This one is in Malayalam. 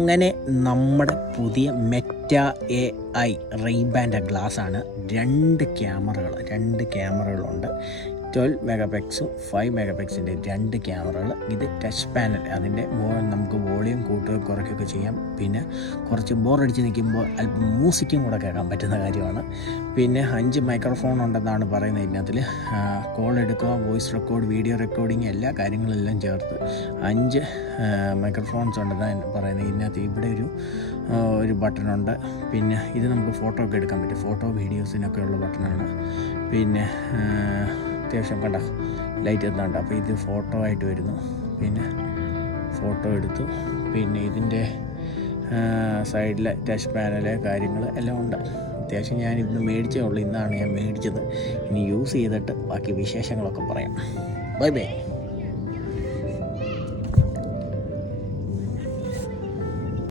അങ്ങനെ നമ്മുടെ പുതിയ മെറ്റ AI റെയ്ബാൻ്റെ ഗ്ലാസ്സാണ്. രണ്ട് ക്യാമറകളുണ്ട്. 12 മെഗാ പിക്സും 5 മെഗാ പിക്സിൻ്റെ രണ്ട് ക്യാമറകൾ. ഇത് ടച്ച് പാനൽ, അതിൻ്റെ നമുക്ക് വോളിയം കൂട്ടുകയോ കുറയ്ക്കുകയൊക്കെ ചെയ്യാം. പിന്നെ കുറച്ച് ബോറടിച്ച് നിൽക്കുമ്പോൾ അല്പം മ്യൂസിക്കും കൂടെ കേൾക്കാൻ പറ്റുന്ന കാര്യമാണ്. പിന്നെ 5 മൈക്രോഫോൺ ഉണ്ടെന്നാണ് പറയുന്നത്. ഇതിനകത്തിൽ കോൾ എടുക്കുക, വോയിസ് റെക്കോർഡ്, വീഡിയോ റെക്കോർഡിങ്, എല്ലാ കാര്യങ്ങളെല്ലാം ചേർത്ത് 5 മൈക്രോഫോൺസ് ഉണ്ടെന്നാണ് പറയുന്നത്. ഇതിനകത്ത് ഇവിടെ ഒരു ബട്ടണുണ്ട്. പിന്നെ ഇത് നമുക്ക് ഫോട്ടോ ഒക്കെ എടുക്കാൻ പറ്റും. ഫോട്ടോ വീഡിയോസിനൊക്കെ ഉള്ള ബട്ടണാണ്. പിന്നെ അത്യാവശ്യം കണ്ട ലൈറ്റ് എത്താണ്ട്. അപ്പോൾ ഇത് ഫോട്ടോ ആയിട്ട് വരുന്നു. പിന്നെ ഫോട്ടോ എടുത്തു. പിന്നെ ഇതിൻ്റെ സൈഡിലെ ടച്ച് പാനല് കാര്യങ്ങൾ എല്ലാം ഉണ്ട്. അത്യാവശ്യം ഞാനിന്ന് മേടിച്ചേ ഉള്ളൂ. ഇന്നാണ് ഞാൻ മേടിച്ചത്. ഇനി യൂസ് ചെയ്തിട്ട് ബാക്കി വിശേഷങ്ങളൊക്കെ പറയാം. Bye bye.